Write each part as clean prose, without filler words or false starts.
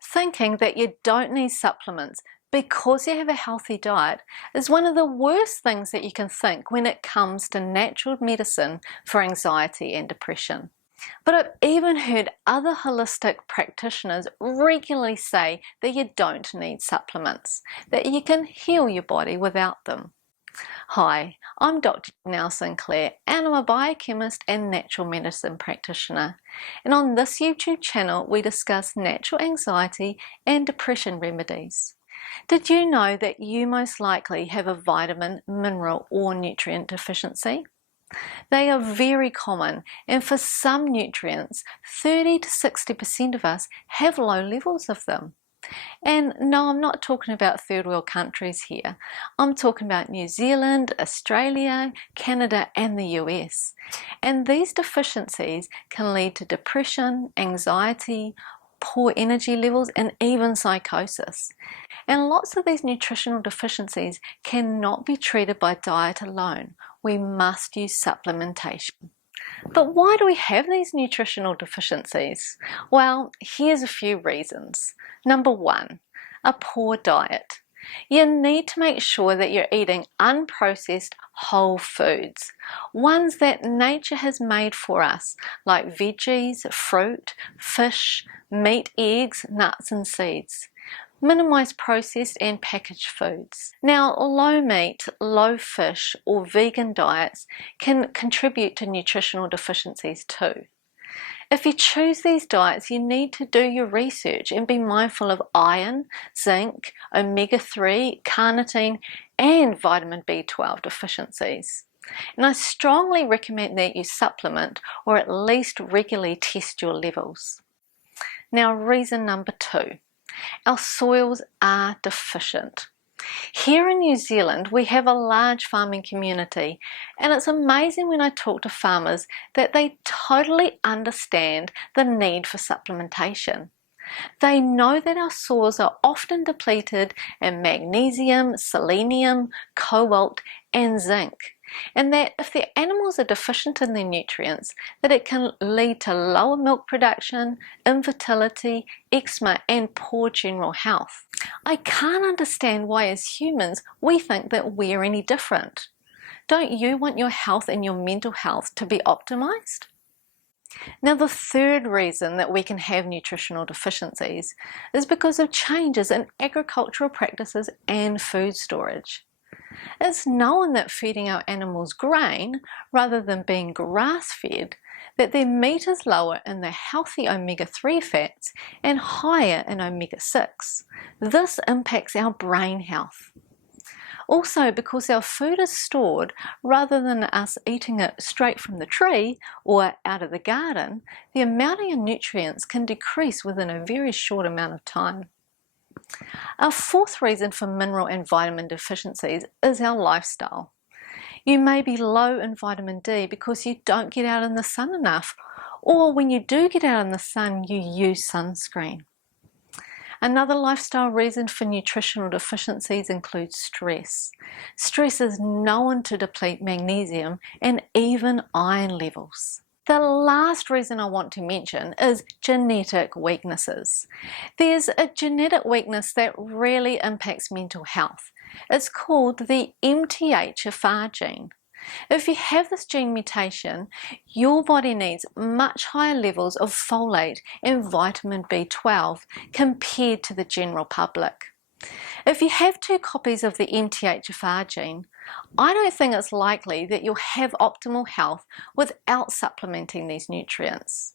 Thinking that you don't need supplements because you have a healthy diet is one of the worst things that you can think when it comes to natural medicine for anxiety and depression. But I've even heard other holistic practitioners regularly say that you don't need supplements, that you can heal your body without them. Hi, I'm Dr. Janelle Sinclair and I'm a biochemist and natural medicine practitioner. And on this YouTube channel we discuss natural anxiety and depression remedies. Did you know that you most likely have a vitamin, mineral or nutrient deficiency? They are very common, and for some nutrients 30 to 60% of us have low levels of them. And no, I'm not talking about third world countries here. I'm talking about New Zealand, Australia, Canada and the US. And these deficiencies can lead to depression, anxiety, poor energy levels and even psychosis. And lots of these nutritional deficiencies cannot be treated by diet alone. We must use supplementation. But why do we have these nutritional deficiencies? Well, here's a few reasons. Number one, a poor diet. You need to make sure that you're eating unprocessed whole foods, ones that nature has made for us, like veggies, fruit, fish, meat, eggs, nuts and seeds. Minimize processed and packaged foods. Now, low meat, low fish or vegan diets can contribute to nutritional deficiencies too. If you choose these diets, you need to do your research and be mindful of iron, zinc, omega-3, carnitine and vitamin B12 deficiencies. And I strongly recommend that you supplement or at least regularly test your levels. Now, reason number two. Our soils are deficient. Here in New Zealand we have a large farming community, and it's amazing when I talk to farmers that they totally understand the need for supplementation. They know that our soils are often depleted in magnesium, selenium, cobalt and zinc, and that if the animals are deficient in their nutrients, that it can lead to lower milk production, infertility, eczema and poor general health. I can't understand why as humans we think that we're any different. Don't you want your health and your mental health to be optimized? Now, the third reason that we can have nutritional deficiencies is because of changes in agricultural practices and food storage. It's known that feeding our animals grain rather than being grass-fed, that their meat is lower in the healthy omega-3 fats and higher in omega-6. This impacts our brain health. Also, because our food is stored rather than us eating it straight from the tree or out of the garden, the amount of nutrients can decrease within a very short amount of time. Our fourth reason for mineral and vitamin deficiencies is our lifestyle. You may be low in vitamin D because you don't get out in the sun enough, or when you do get out in the sun, you use sunscreen. Another lifestyle reason for nutritional deficiencies includes stress. Stress is known to deplete magnesium and even iron levels. The last reason I want to mention is genetic weaknesses. There's a genetic weakness that really impacts mental health. It's called the MTHFR gene. If you have this gene mutation, your body needs much higher levels of folate and vitamin B12 compared to the general public. If you have 2 copies of the MTHFR gene, I don't think it's likely that you'll have optimal health without supplementing these nutrients.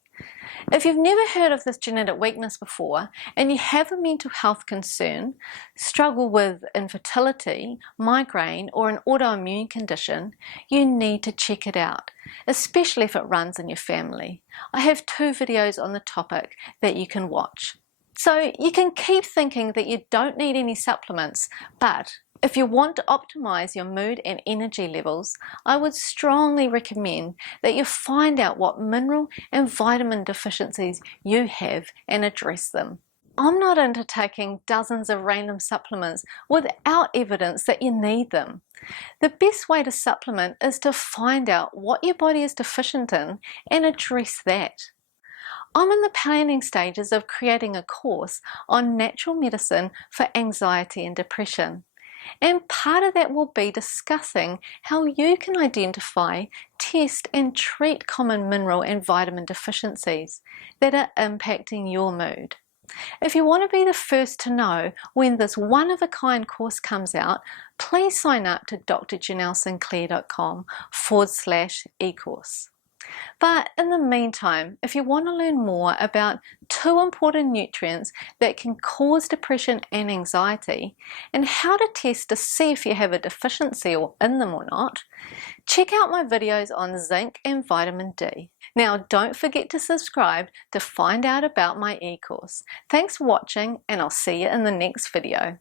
If you've never heard of this genetic weakness before and you have a mental health concern, struggle with infertility, migraine or an autoimmune condition, you need to check it out, especially if it runs in your family. I have 2 videos on the topic that you can watch. So you can keep thinking that you don't need any supplements, but if you want to optimize your mood and energy levels, I would strongly recommend that you find out what mineral and vitamin deficiencies you have and address them. I'm not into taking dozens of random supplements without evidence that you need them. The best way to supplement is to find out what your body is deficient in and address that. I'm in the planning stages of creating a course on natural medicine for anxiety and depression. And part of that will be discussing how you can identify, test and treat common mineral and vitamin deficiencies that are impacting your mood. If you want to be the first to know when this one-of-a-kind course comes out, please sign up to drjanellesinclair.com/e-course. But in the meantime, if you want to learn more about two important nutrients that can cause depression and anxiety, and how to test to see if you have a deficiency or in them or not, check out my videos on zinc and vitamin D. Now don't forget to subscribe to find out about my e-course. Thanks for watching, and I'll see you in the next video.